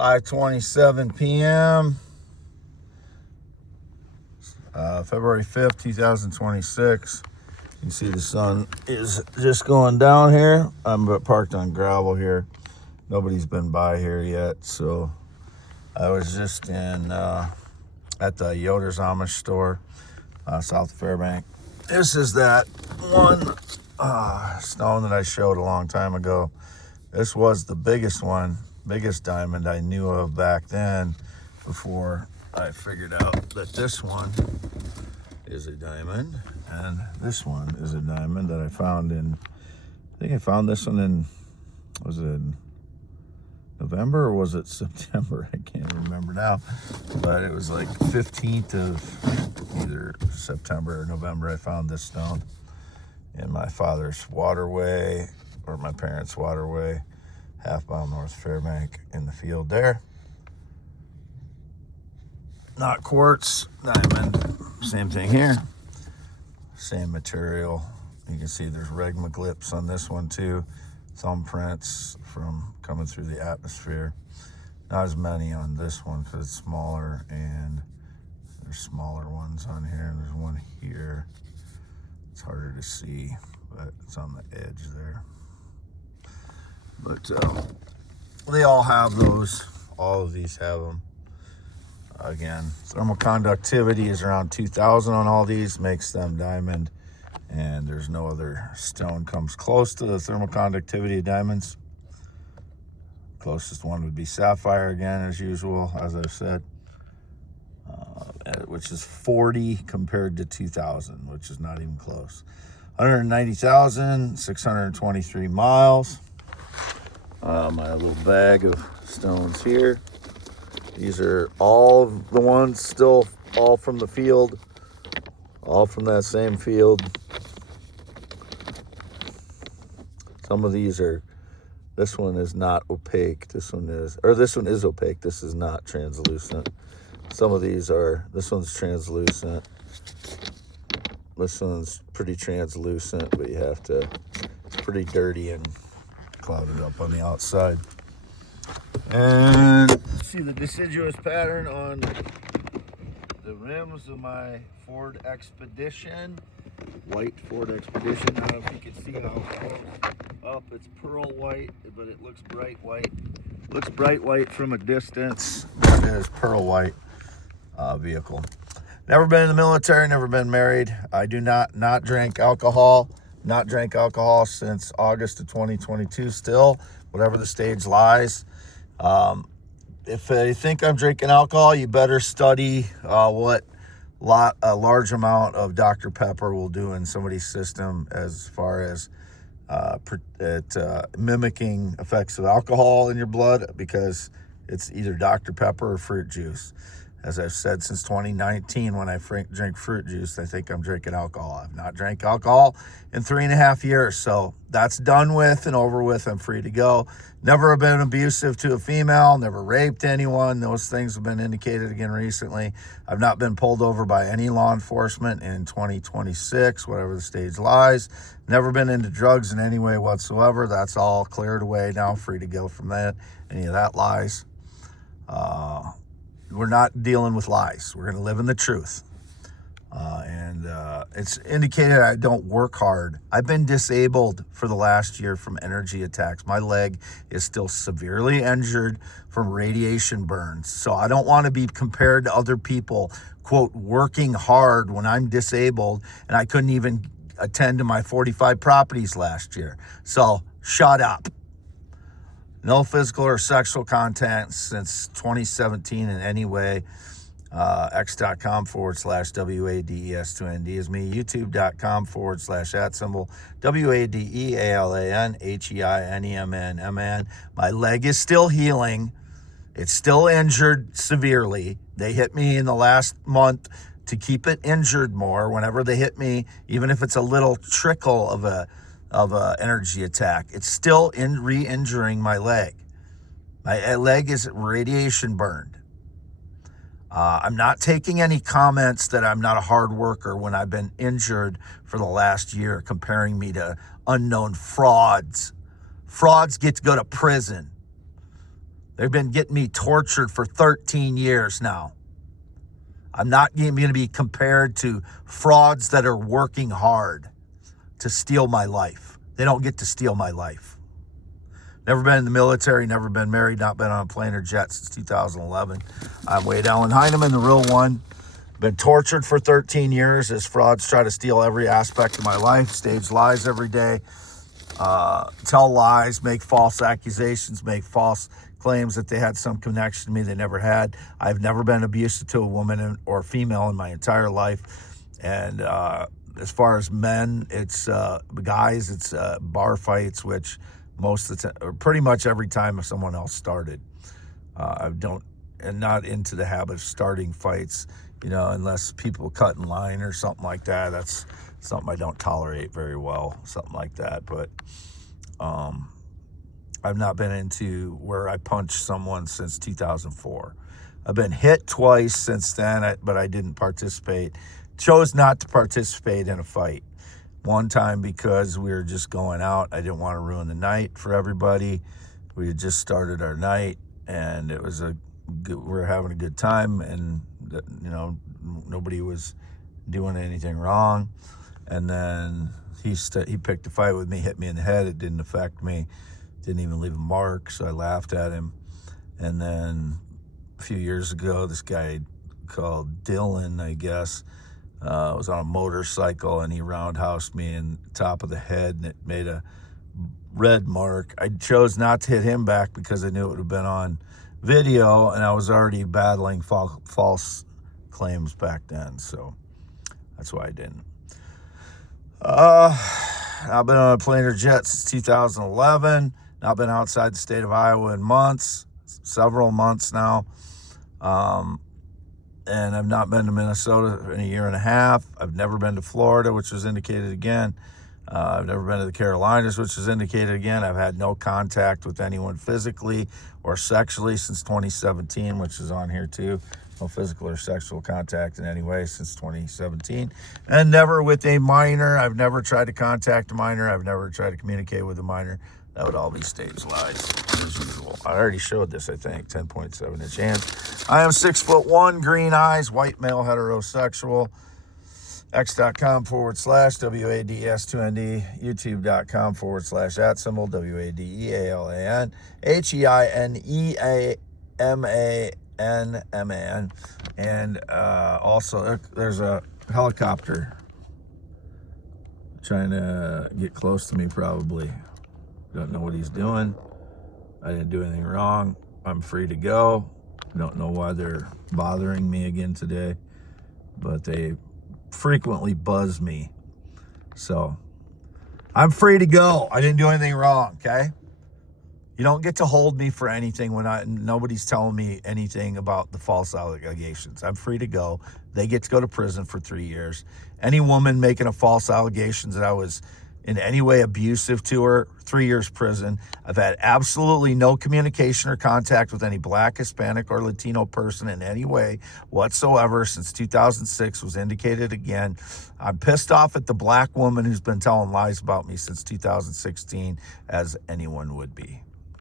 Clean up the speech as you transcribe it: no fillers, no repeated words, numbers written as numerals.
5:27 p.m. February 5th, 2026. You can see the sun is just going down here. I'm parked on gravel here. Nobody's been by here yet, so I was just in at the Yoder's Amish store, south of Fairbank. This is that one stone that I showed a long time ago. This was the biggest diamond I knew of back then, before I figured out that this one is a diamond and this one is a diamond that I found in, I think I found this one in, was it in November or was it September? I can't remember now, but it was like 15th of either September or November. I found this stone in my father's waterway, or my parents' waterway, half-mile north Fairbank, in the field there. Not quartz, diamond, same thing here, same material. You can see there's regmaglyphs on this one too, thumbprints from coming through the atmosphere. Not as many on this one because it's smaller, and there's smaller ones on here, and there's one here. It's harder to see, but it's on the edge there. But they all have those. All of these have them. Again, thermal conductivity is around 2,000 on all these, makes them diamond. And there's no other stone comes close to the thermal conductivity of diamonds. Closest one would be sapphire, again, as usual, as I've said, which is 40 compared to 2,000, which is not even close. 190,623 miles. My little bag of stones here. These are all the ones still, all from the field, all from that same field. Some of these are, this one is not opaque. This one is opaque. This is not translucent. Some of these are, this one's translucent. This one's pretty translucent, but you have to, it's pretty dirty and clouded up on the outside. And see the deciduous pattern on the rims of my Ford Expedition, white Ford Expedition. I don't know if you can see how close up. It's pearl white, but it looks bright white. Looks bright white from a distance, but it is pearl white vehicle. Never been in the military, never been married. I do not drink alcohol. Not drank alcohol since August of 2022 still, whatever the stage lies. If you think I'm drinking alcohol, you better study what a large amount of Dr. Pepper will do in somebody's system as far as mimicking effects of alcohol in your blood, because it's either Dr. Pepper or fruit juice. As I've said since 2019, when I drink fruit juice, I think I'm drinking alcohol. I've not drank alcohol in 3.5 years, so that's done with and over with. I'm free to go. Never been abusive to a female, never raped anyone. Those things have been indicated again recently. I've not been pulled over by any law enforcement in 2026, whatever the stage lies. Never been into drugs in any way whatsoever. That's all cleared away now, free to go from that. Any of that lies. We're not dealing with lies. We're going to live in the truth. And it's indicated I don't work hard. I've been disabled for the last year from energy attacks. My leg is still severely injured from radiation burns. So I don't want to be compared to other people, quote, working hard when I'm disabled and I couldn't even attend to my 45 properties last year. So shut up. No physical or sexual contact since 2017 in any way. X.com/WADES2ND is me. YouTube.com/@ WADEALANHEINEMNMN. My leg is still healing. It's still injured severely. They hit me in the last month to keep it injured more. Whenever they hit me, even if it's a little trickle of a energy attack, it's still re-injuring my leg. My leg is radiation burned. I'm not taking any comments that I'm not a hard worker when I've been injured for the last year, comparing me to unknown frauds. Frauds get to go to prison. They've been getting me tortured for 13 years now. I'm not going to be compared to frauds that are working hard to steal my life. They don't get to steal my life. Never been in the military, never been married, not been on a plane or jet since 2011. I'm Wade Allen Heineman, the real one. Been tortured for 13 years as frauds try to steal every aspect of my life, stage lies every day, tell lies, make false accusations, make false claims that they had some connection to me they never had. I've never been abusive to a woman or female in my entire life. And as far as men, it's guys, it's bar fights, which most of the time, pretty much every time someone else started. Not into the habit of starting fights, unless people cut in line or something like that. That's something I don't tolerate very well, something like that. But I've not been into where I punched someone since 2004. I've been hit twice since then, but I didn't participate. Chose not to participate in a fight. One time because we were just going out. I didn't want to ruin the night for everybody. We had just started our night, and it was we were having a good time, and nobody was doing anything wrong. And then he picked a fight with me, hit me in the head. It didn't affect me. Didn't even leave a mark, so I laughed at him. And then a few years ago, this guy called Dylan, I guess, was on a motorcycle, and he roundhoused me in the top of the head, and it made a red mark. I chose not to hit him back because I knew it would have been on video, and I was already battling false claims back then, so that's why I didn't. I've been on a plane or jet since 2011. I've been outside the state of Iowa in months, several months now. And I've not been to Minnesota in a year and a half. I've never been to Florida, which was indicated again. I've never been to the Carolinas, which is indicated again. I've had no contact with anyone physically or sexually since 2017, which is on here too. No physical or sexual contact in any way since 2017. And never with a minor. I've never tried to contact a minor. I've never tried to communicate with a minor. That would all be stage lies, as usual. I already showed this, I think. 10.7-inch hands. I am 6'1", green eyes, white male, heterosexual. X.com/WADS2ND, YouTube.com/@ WADEALAN, HEINEAMANMAN, and also there's a helicopter trying to get close to me probably. Don't know what he's doing. I didn't do anything wrong. I'm free to go. Don't know why they're bothering me again today, but they frequently buzz me. So I'm free to go. I didn't do anything wrong, okay? You don't get to hold me for anything when nobody's telling me anything about the false allegations. I'm free to go. They get to go to prison for 3 years. Any woman making a false allegations that I was in any way abusive to her, 3 years prison. I've had absolutely no communication or contact with any Black, Hispanic, or Latino person in any way whatsoever since 2006 was indicated again. I'm pissed off at the Black woman who's been telling lies about me since 2016, as anyone would be.